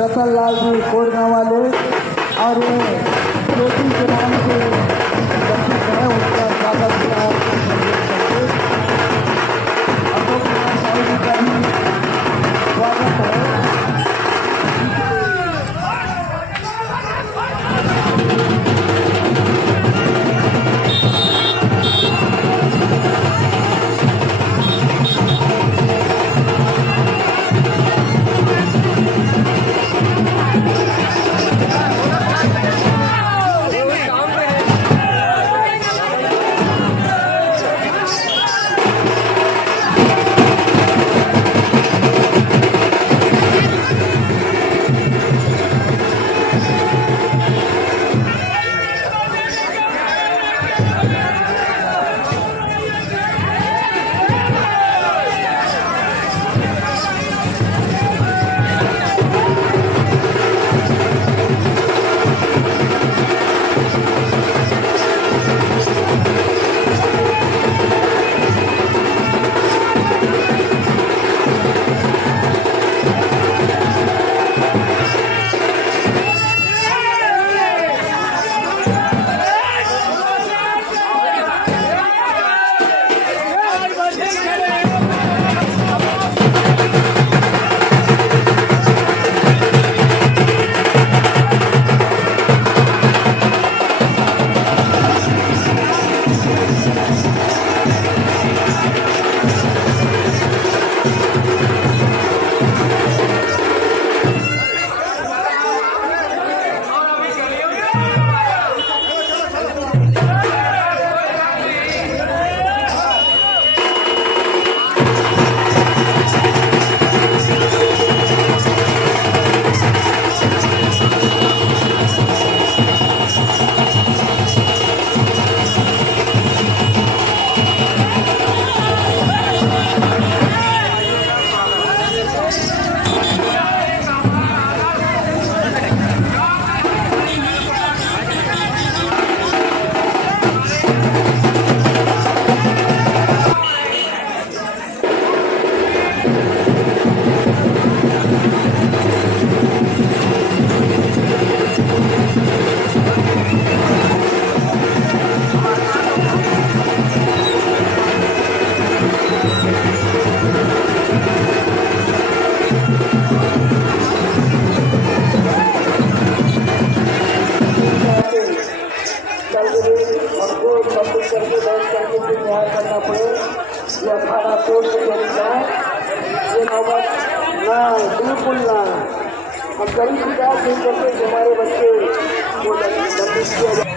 रतन लाल जी कोरगांव वाले और ये ज्योति के नाम से बच्चे हैं उनका स्वागत किया अशोक कुमार साहू जी का भी स्वागत है। करना पड़े या खाना तोड़ के तरीका ये नौबत ना बिल्कुल ना हम कभी शिकायत नहीं करते कि हमारे बच्चे को दंडित किया जाए।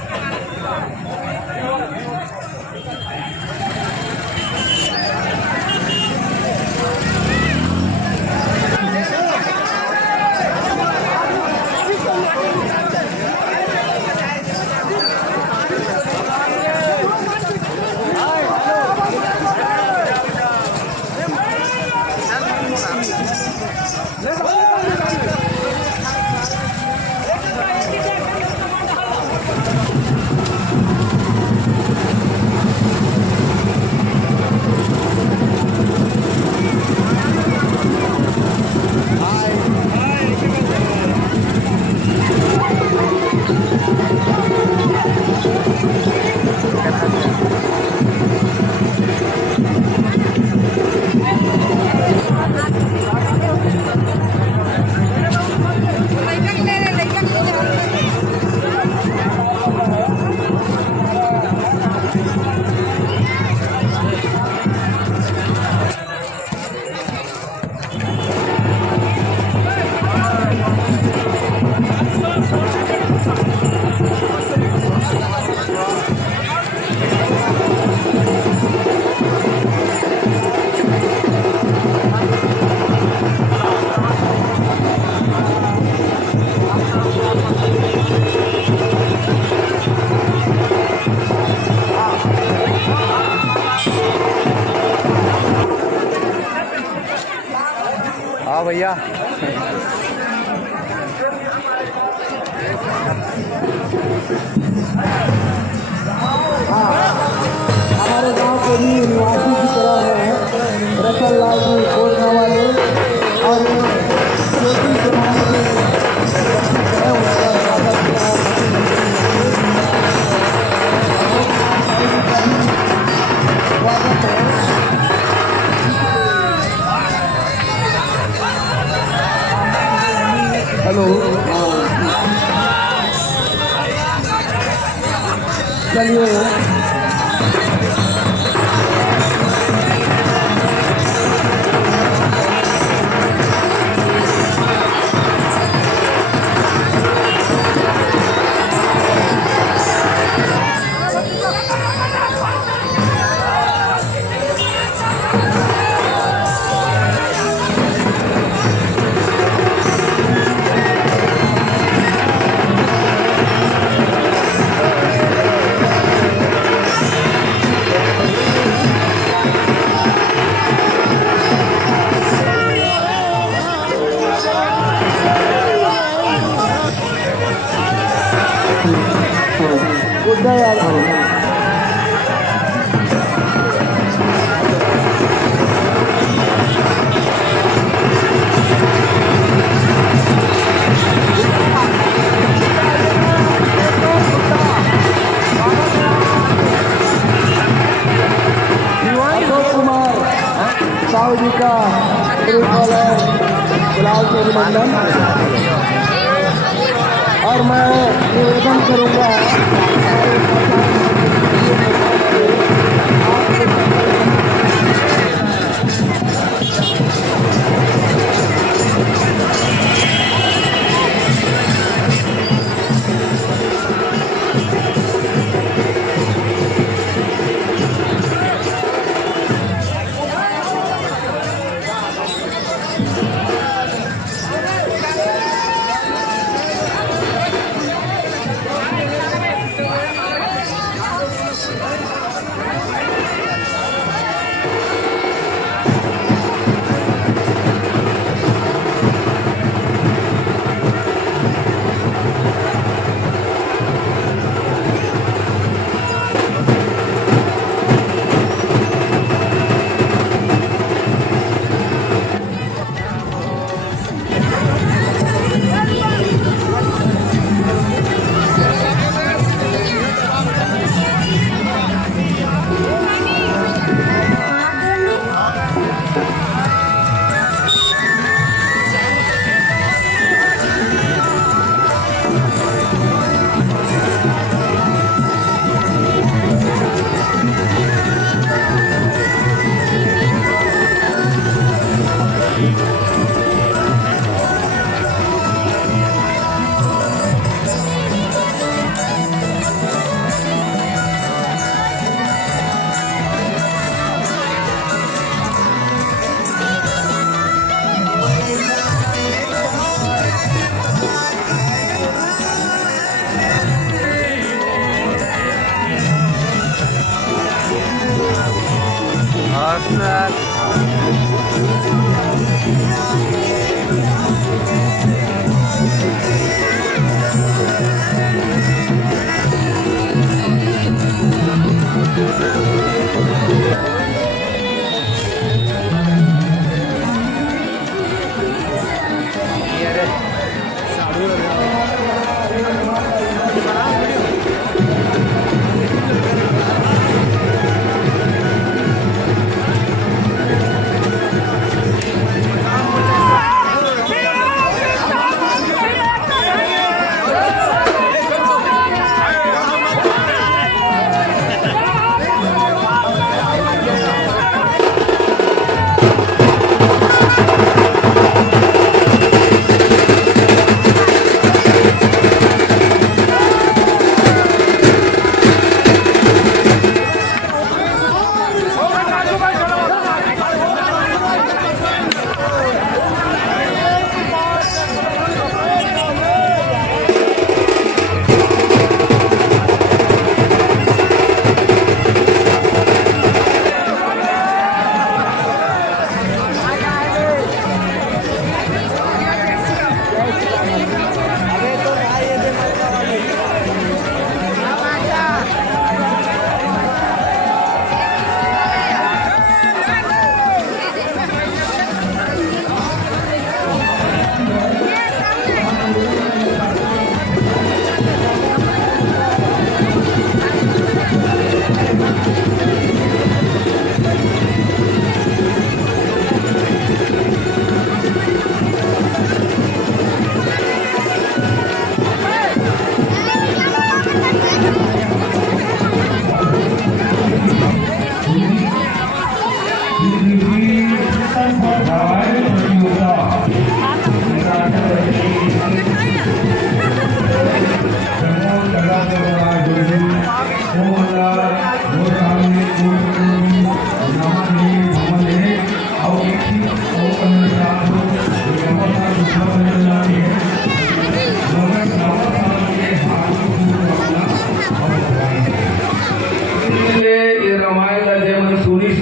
हाँ भैया हमारे गांव के भी निवासी की तरह है रतन लाल जी कोरगांव वाले और ज्योति के नाम से झाली आहे. गुड्डा यार अशोक कुमार साहू जी का गुलाब के अभिनंदन। और मैं निवेदन करूंगा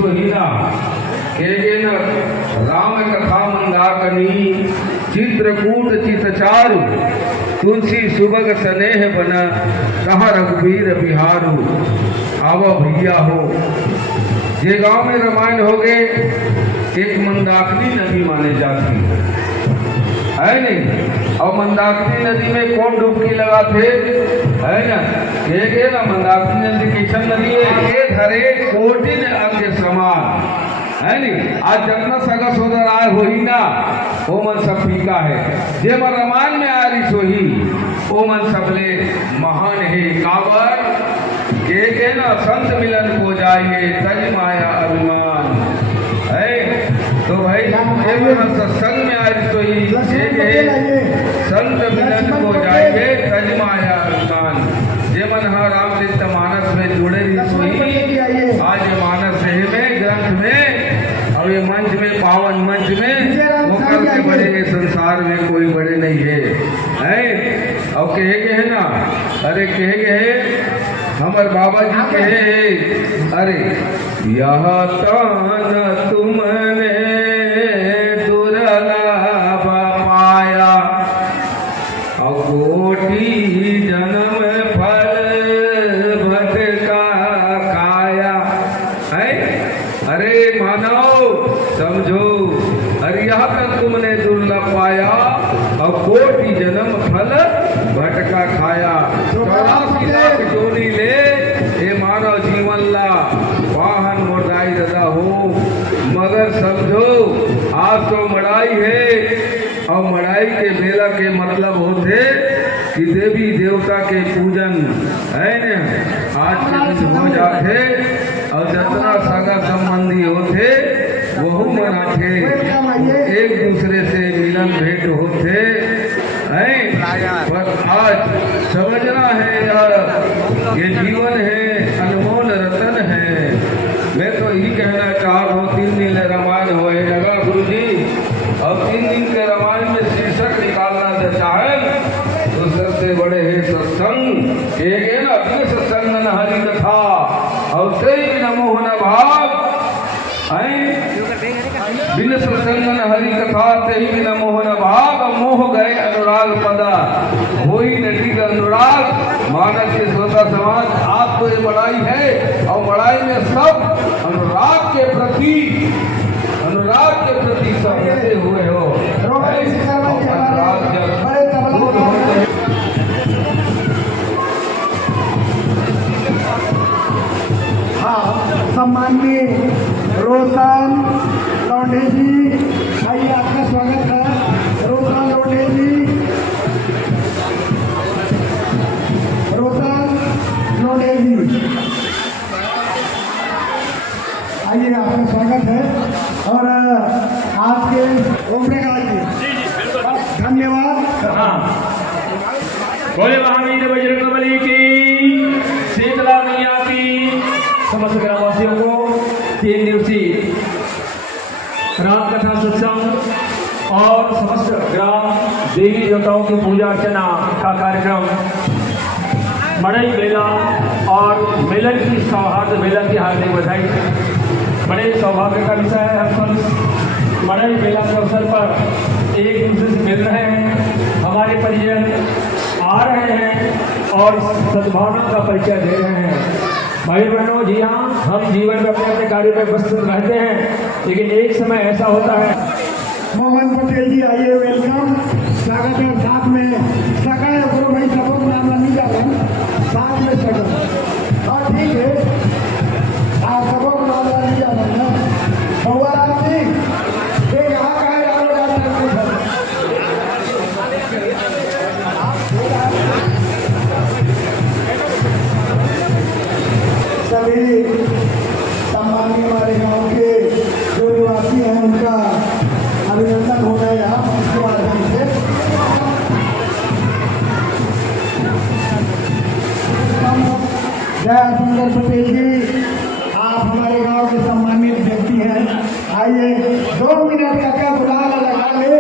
सोहिना के न राम कथा मंदाकनी चित्रकूट चितचारु तुलसी सुबग स्नेह बन कहा रघुवीर बिहारू। आवो भैया हो ये गांव में रामायण हो गए एक मंदाकिनी नदी माने जाती है नहीं। और मंदाकिनी नदी में कौन डुबकी लगा थे है ना के ना मंदाकिनी नदी किशन नदी है धरे कोटिन अंग समान है नहीं। आज जतना सगा सोदर आय हो ही ना ओ मन सब फीका है जे मन रामायण में आ रही सोही ओ मन सबले महान है कावर के ना संत मिलन को जाइए तज माया अभिमान है। तो भाई सत्संग में आज तो ही संत मिलन को जाइए तज माया अभिमान जे मन हाँ रामचरित मानस में जुड़े रही सोई आज मानस में ग्रंथ में और ये मंच में पावन मंच में वो करके बड़े संसार में कोई बड़े नहीं है। और कहे है ना अरे कहे है हमारे बाबा जी कहे अरे यह तान तुमने दुर्लभ पाया और कोटि जन्म फल भटका खाया है। अरे मानव समझो अरे यह तक तुमने दुर्लभ पाया और कोटि जन्म फल भटका खाया। 84 लाख जोनी ले ये मानव जीवन ला वाहन मोटाई दादा हो मगर समझो आज तो मड़ाई है और मड़ाई के बेला के मतलब होते कि देवी देवता के पूजन है न आज के दिन हो जाते और जितना सगा संबंधी होते वह मनाते एक दूसरे से मिलन भेंट होते है। पर आज समझना है यार ये जीवन है अनमोल रतन है। मैं तो यही कहना चाह रहा हूँ 3 दिन रामायण हुए लगा गुरु जी अब 3 दिन के रामायण में शीर्षक निकालना चाहे तो सबसे बड़े है सत्संग एक है ना बिन सत्संग न हरि कथा और सही न मोह न भाव बिन सत्संग न हरि कथा तेहि बिन मोह न भाव मोह गए अनुराग पदा वही नटी का अनुराग मानस के श्रोता समाज आप तो ये बड़ाई है और बड़ाई में सब अनुराग के प्रति सब लगे हुए हो। सम्माननीय रोशन लौंडे जी आइए आपका स्वागत है। रोशन लौंडे जी आइए आपका स्वागत है। और आज के ओम प्रकाश जी धन्यवाद। बोले महावीर बजरंगबली की शीतला मैया की समस्त ग्रामवासियों को 3 दिवसीय राम कथा सत्संग और समस्त ग्राम देवी देवताओं की पूजा अर्चना का कार्यक्रम मड़ई मेला और मेलन की सौहार्द मेला की हार्दिक बधाई। बड़े सौभाग्य का विषय है हम सब मड़ई मेला के अवसर पर एक दूसरे से मिल रहे हैं, हमारे परिजन आ रहे हैं और सद्भावना का परिचय दे रहे हैं। भाई बहनों जी हाँ, हम जीवन में अपने अपने कार्य में व्यस्त रहते हैं लेकिन एक समय ऐसा होता है। मोहन पटेल जी आइए, वेलकम, स्वागत है। साथ में सका है गुरु भाई सबको नाम नहीं जा रहे साथ में सका और ठीक है आप सबको नाम नहीं जा रहे हैं। भगवान सिंह ये यहाँ का है आप सभी सम्मानीय हमारे गांव के जो निवासी हैं उनका अभिनंदन हो गया यहाँ उसके माध्यम से। जय सुंदर पटेल जी, आप हमारे गांव के सम्मानित व्यक्ति हैं। आइए 2 मिनट का क्या बुलाना लगा ले।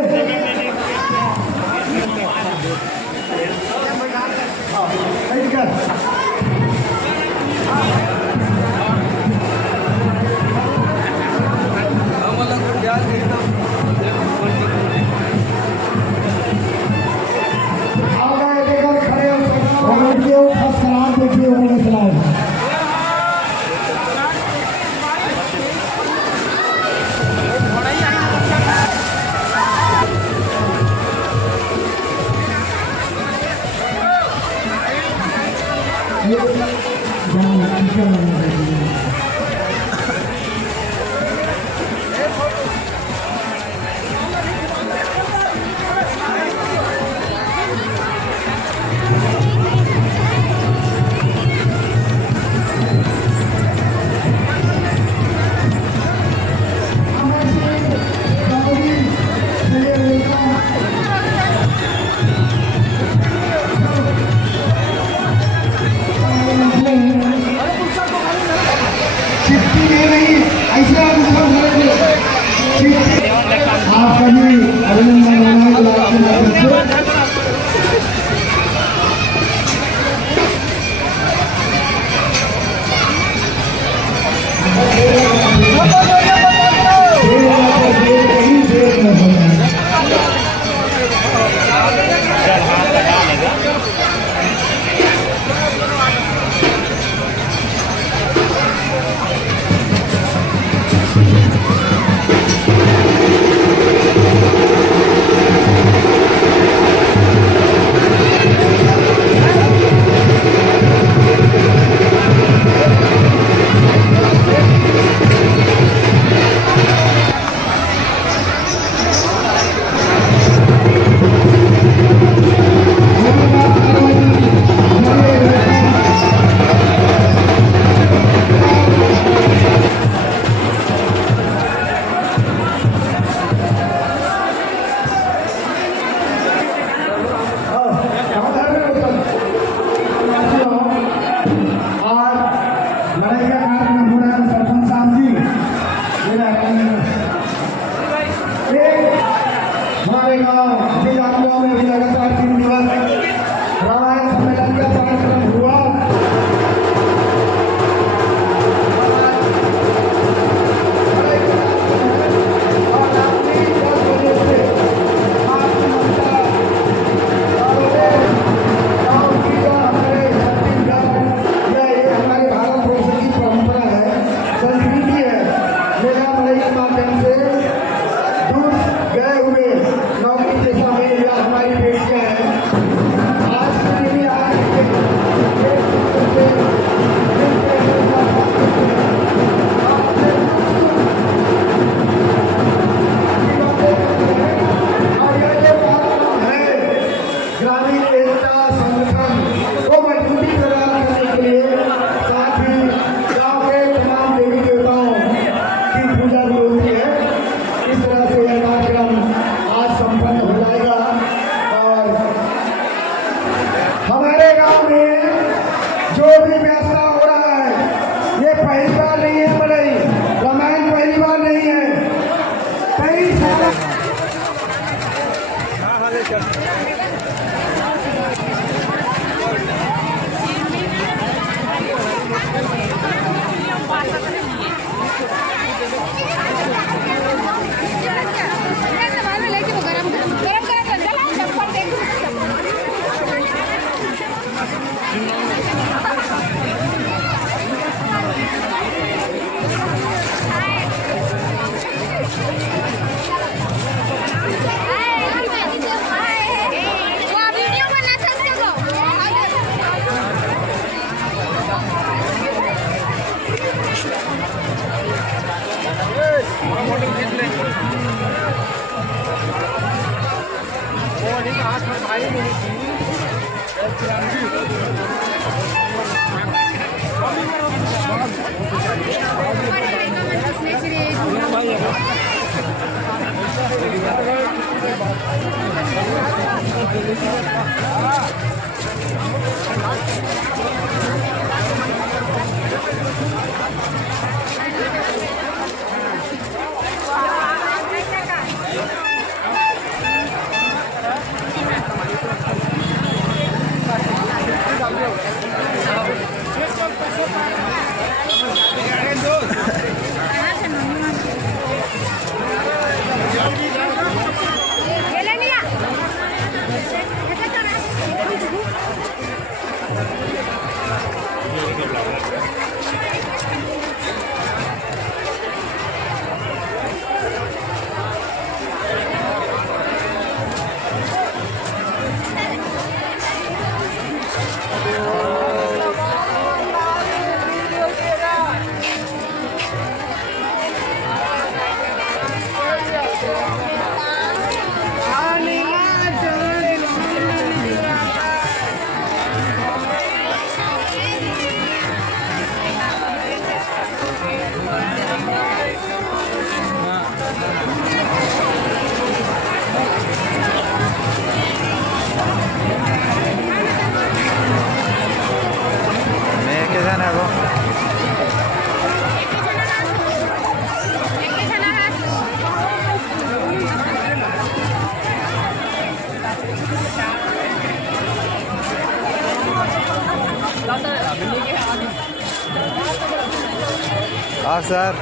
हाँ सर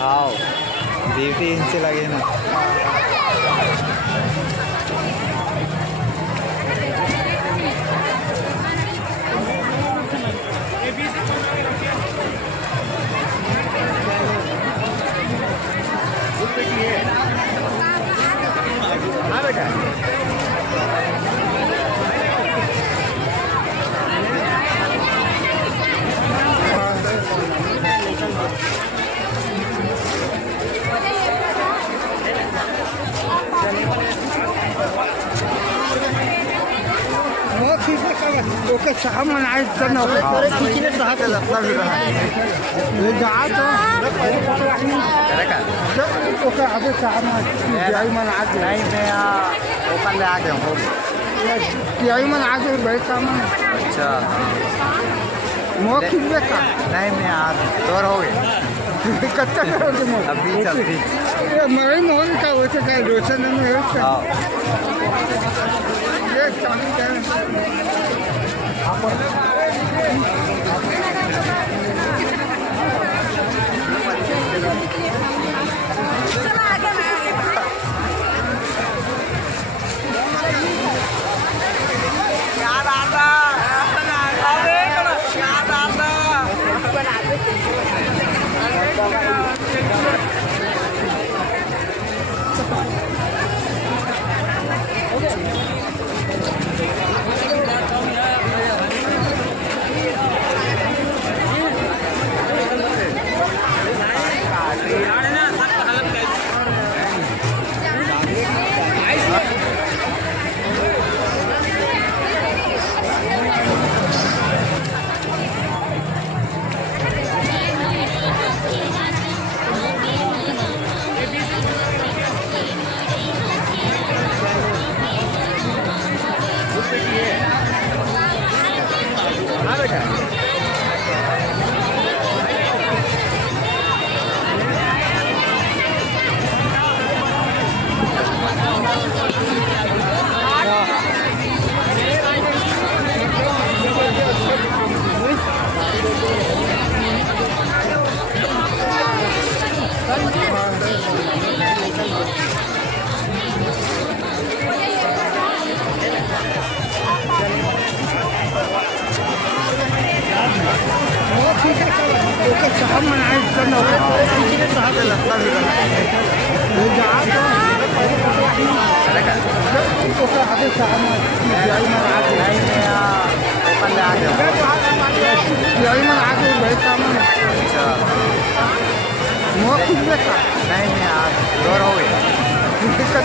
आओ ड्यूटी इनसे लगे ना हाँ बेटा ओके सामान आज करना कितने साहब जा तो ओके आगे सामान जाई मन आज नहीं मैं ओपन ले आ गया हूँ जाई मन आज भाई सामान अच्छा मो कितने का नहीं मैं आज तोर हो गए कच्चा करोगे मो अभी चलती मेरे मोहन का वो तो क्या रोशन में है हाँ ये चांदी सामान आज करना कितने साहब जा तो ओके आगे सामान जाई मन आज नहीं मैं ओपन ले आ गया हूँ जाई मन आज भाई सामान अच्छा नहीं यार दौर हो गए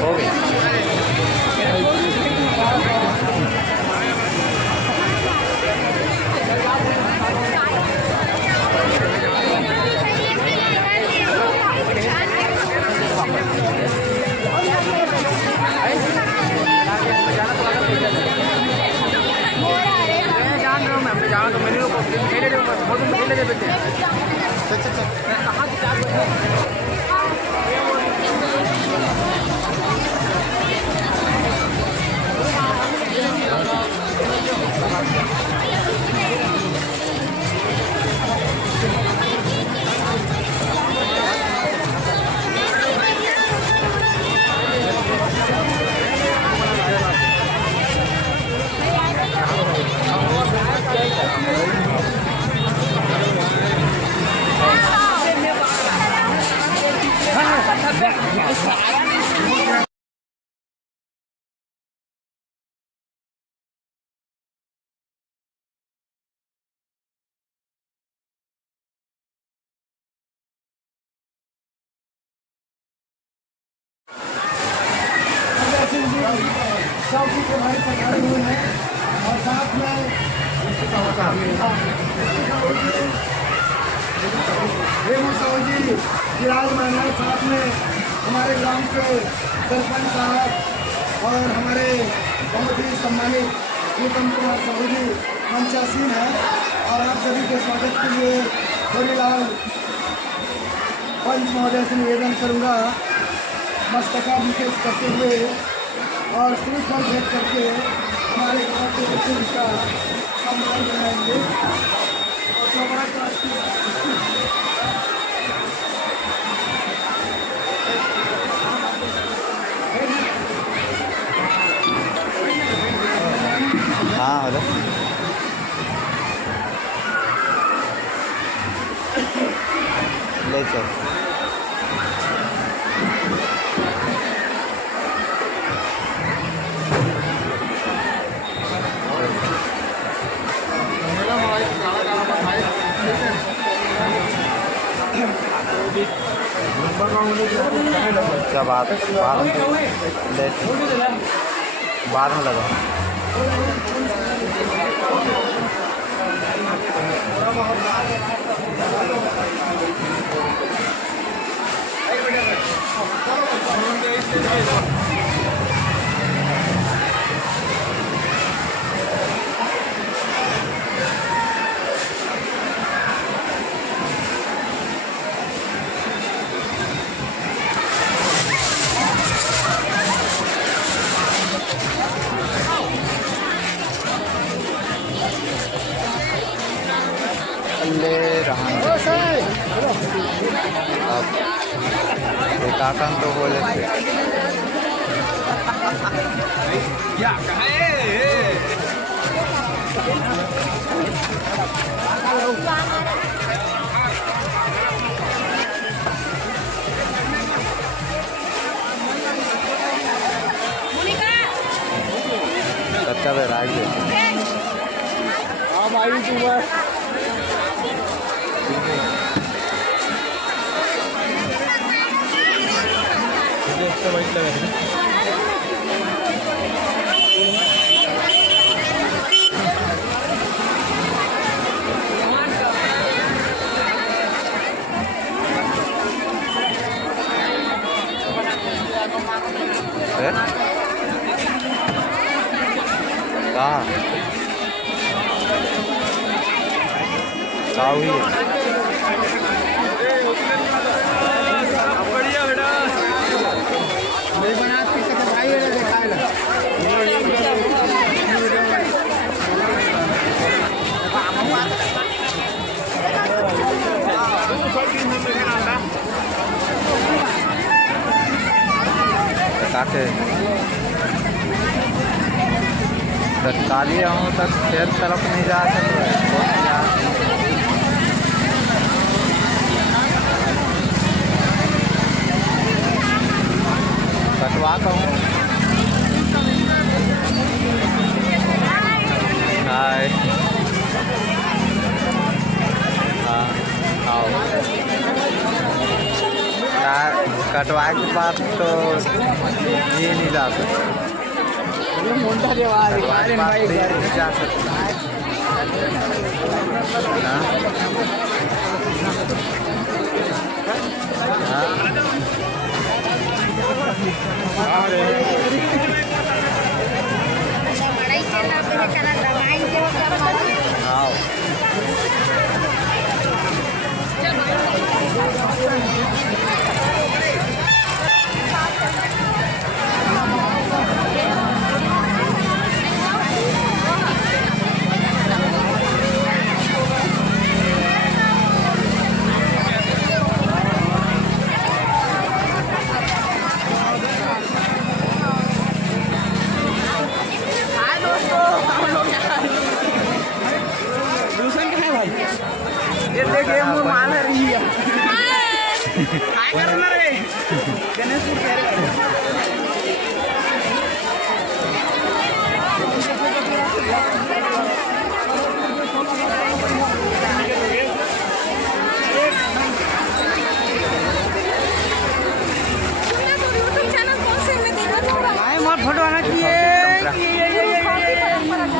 हो गई चौकी के भाई पधारे हुए हैं और साथ में हेमू साहू जी विराजमान है, साथ में हमारे ग्राम के सरपंच साहब और हमारे बहुत ही सम्मानित उत्तम कुमार साहू जी मंचासीन है। और आप सभी के स्वागत के लिए हरिलाल पंच महोदय से निवेदन करूँगा मस्तकाभिषेक करते हुए और श्रीफल भेंट करके हमारे गाँव के बच्चे का सम्मान बनाएंगे और दोबारा हाँ हेलो ले चल क्या बात बाद में लगा ले रहा अब काकन तो बोले थे अच्छा बेर आगे आप आई तुम्हारे कहाँ हुई है बढ़िया बेटा मैं बना के भाई देखा है के तत्काली हूँ तक खेत तरफ नहीं जा सकते। कटवा कहूँ हाय हाँ आओ यार कटवाए के बाद तो ये नहीं जा सकते। कटवाए के बाद तो ये नहीं जा सकते। हाँ आओ फोटो आना चाहिए।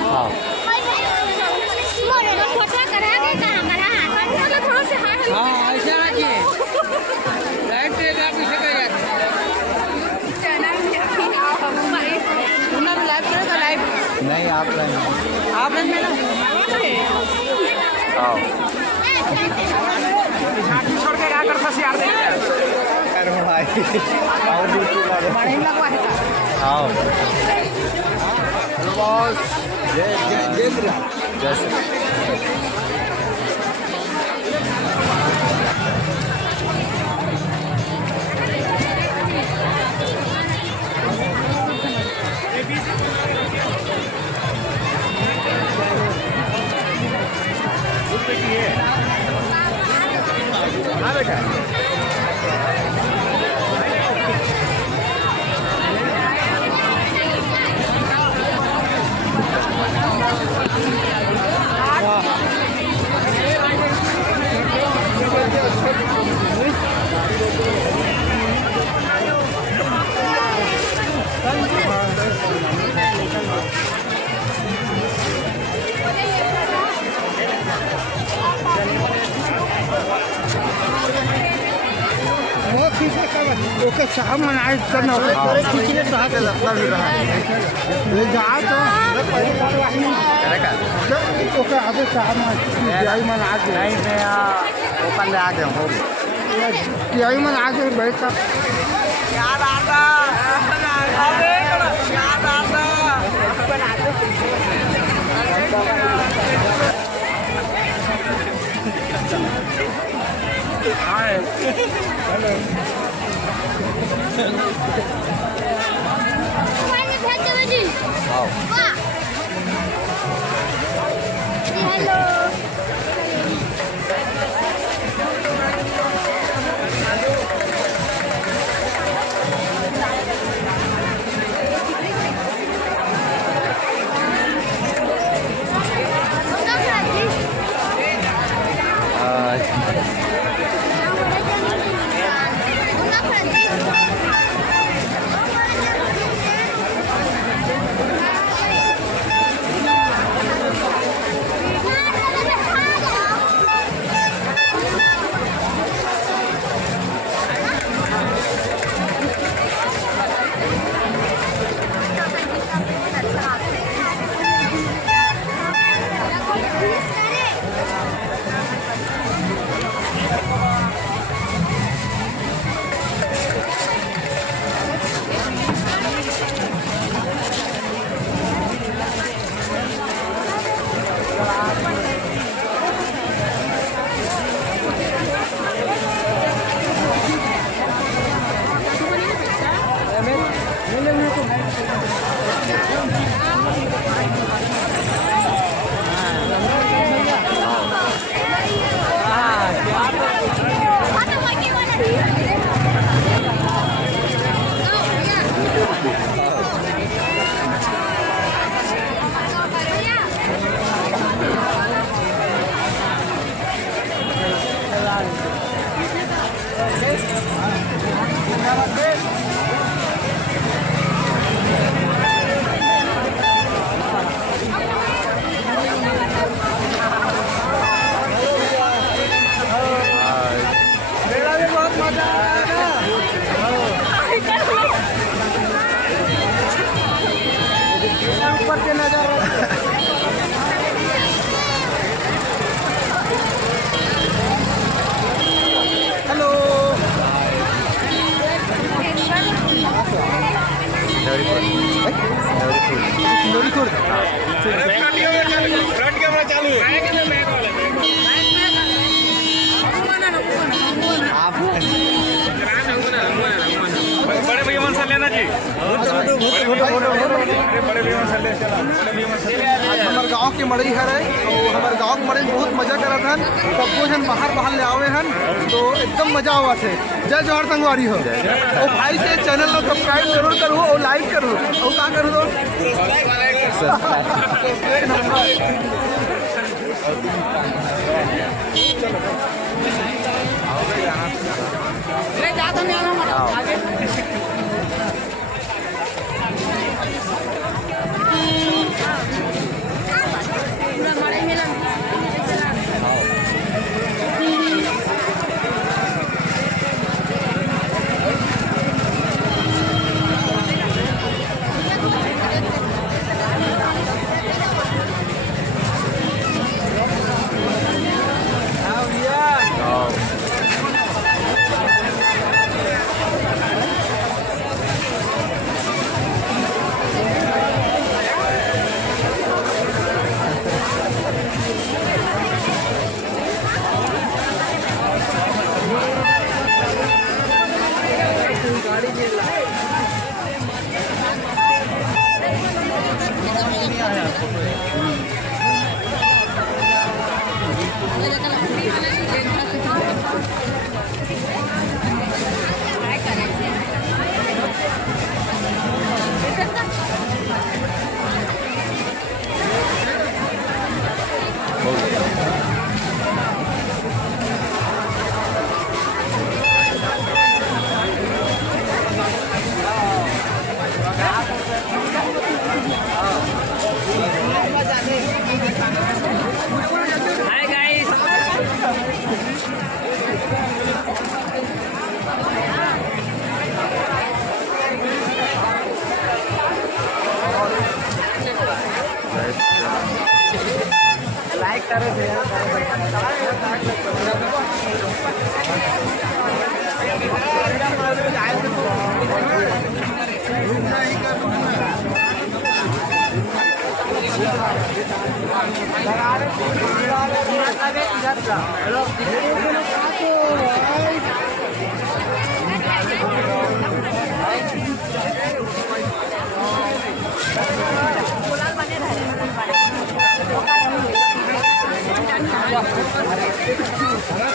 हाँ हाँ ऐसा आना चाहिए। लाइट पे आप पीछे कर लाइव करेगा लाइव नहीं आप नहीं आप में ना आओ छोड़ के क्या कर फंस यार करो भाई आओ दूसरी बार आओ बॉस जैसे हाँ बेटा ओके सामान आए करना खींचने से हाथ लगता भी रहा ले जा तो ओके आगे सामान टीआई मन आगे नहीं मैं ओपन में आ गया हूँ टीआई मन आगे बैठ याद आता याद आता बड़े भैया मन लेना जी हमारे गांव के मड़ई है हमारे गांव के मड़ई बहुत मजा करत हन सबको जन बाहर ले आवे हन तो एकदम मजा आवत है। जय जोहर संगवारी हो और भाई के चैनल को सब्सक्राइब जरूर करो और लाइक करो और का करो दो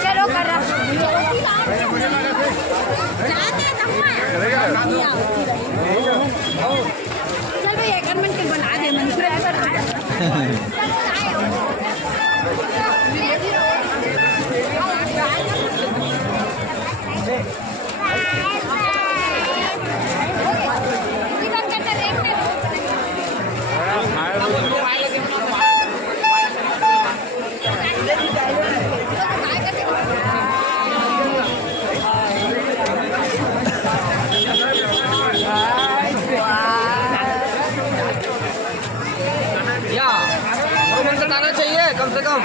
चलो कर रहा चल भाई एक मिनट के बना दे मंसूर आना चाहिए कम से कम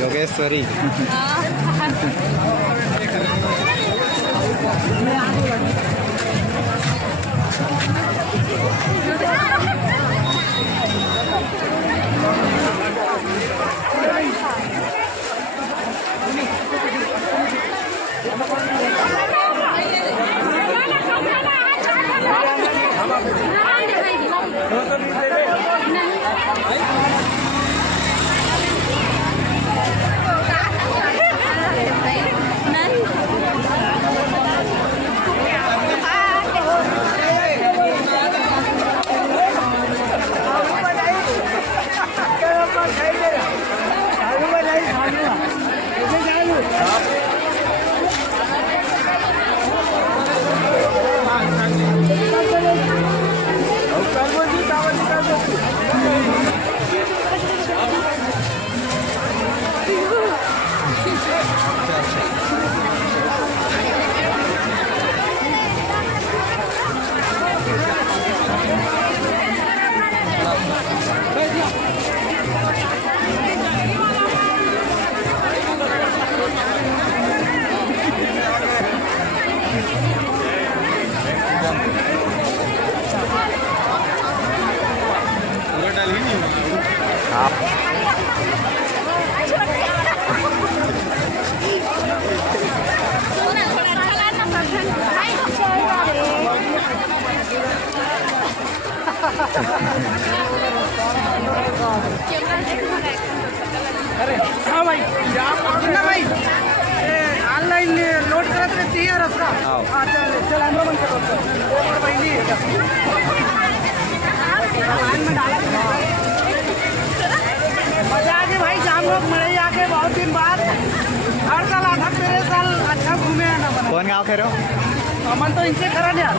योगेश्वरी अरे हाँ भाई ना भाई ऑनलाइन नोट करा तो चाहिए रस्ता हाँ चल चल कैमरा बंद करो और भाई नहीं मजा आ गया भाई जाम लोग मरे आके बहुत दिन बाद हर साल आधा तेरे साल अच्छा घूमे है ना बना कौन गाँव कह रहे हो अमन तो इनसे खरा यार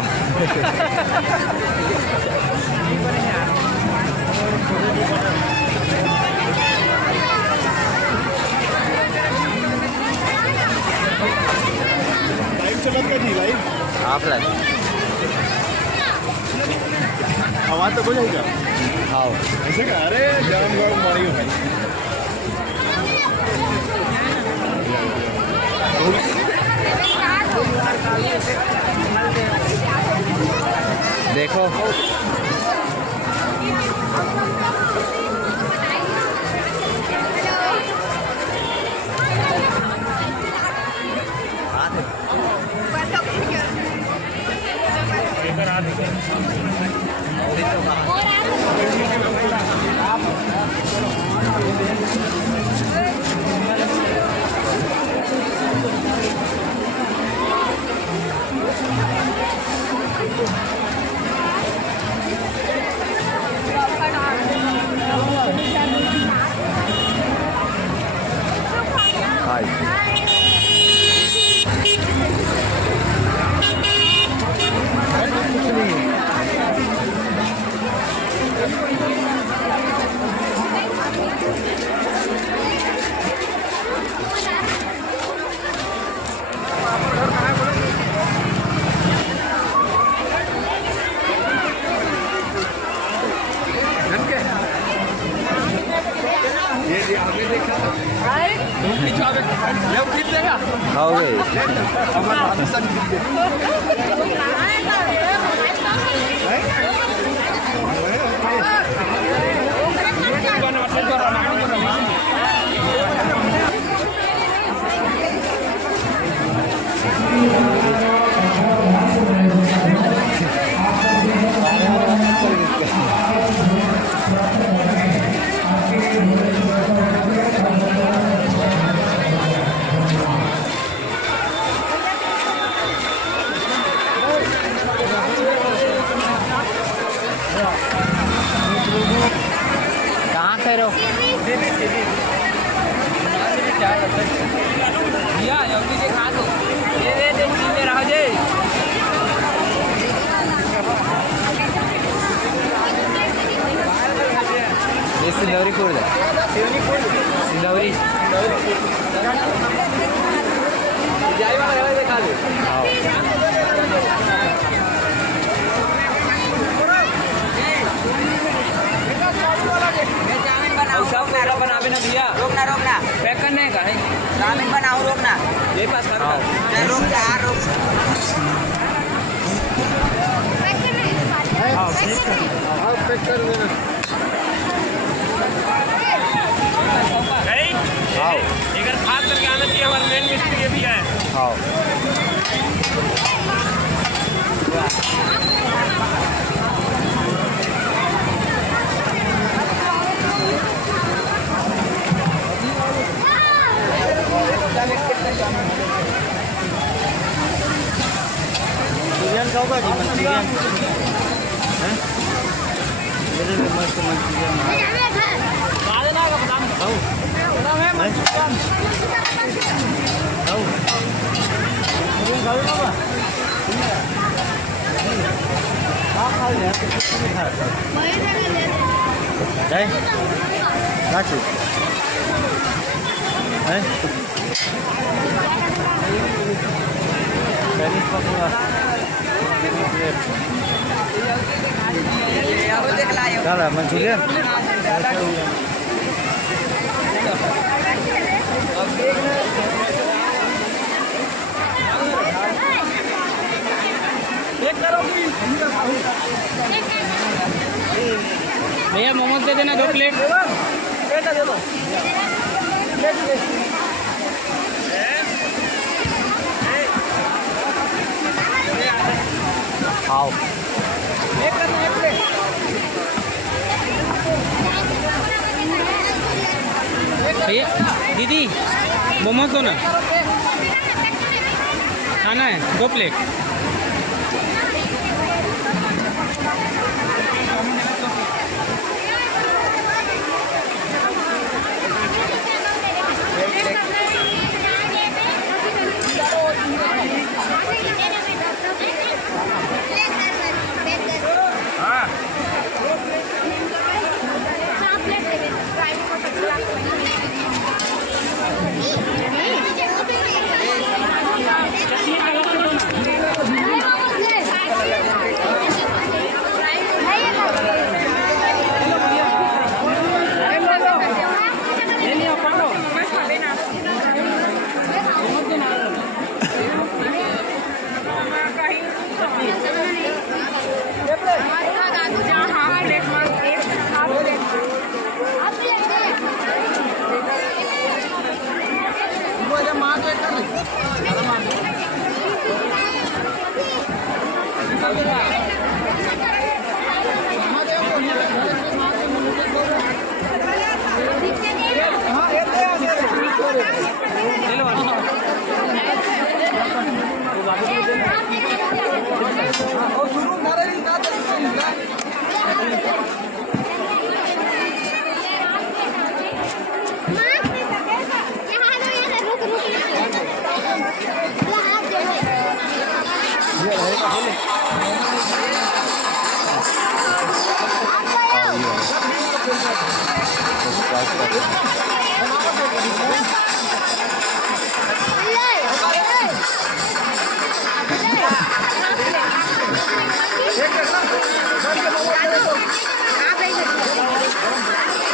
आप लाइक आवाज तो हो जाएगा आओ ऐसे का अरे जाम गाँव मारी भाई देखो हो गई कहाँ कह रहे हो भैया जल्दी दिखा दो सिंदौरी खुर्द सिंदौरी रोकना रोकना पैक करने का है रामेन बनाओ रोकना ये पास करो रोक जा रोक पैक कर देना। इधर खाद करके आना चाहिए हमारे मेन मिस्त्री ये भी है हाँ मंचूरियन खाओगा जी मंचूरियन मेरे में मस्त मंचूरियन मंचूरियन भैया मोमोज दे देना 2 प्लेट आओ भैया दीदी मोमोज दो ना खाना है 2 प्लेट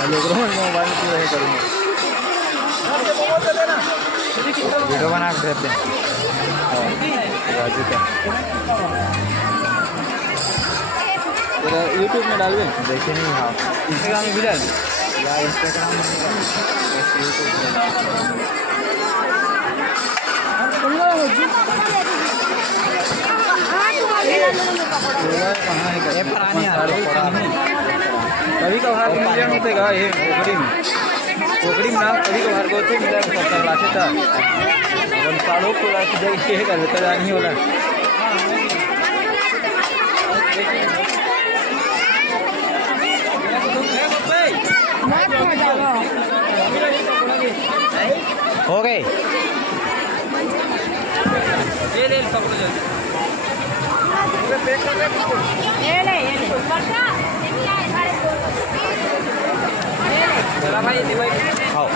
मोबाइल की वही करूँगा वीडियो बना के देते हैं यूट्यूब में डाल दें देखे नहीं हाँ इंस्टाग्राम में भी डाल या इंस्टाग्राम में कहाँ है ये पुरानी कभी कभार मिलियन होते गा ये पोखरी में ना कभी कभार को होते मिला सकता लाते था हम सालों को लाते जगह के कर देता जानी होला हो गए ये ले पकड़ो जल्दी ये ले चला भाई ये भाई खाओ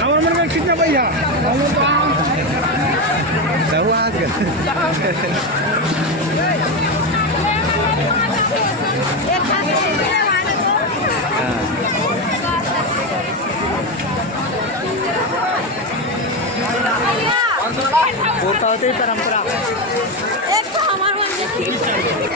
हमारे मन में कितना भैया tahu aja एक तो हमारे मन में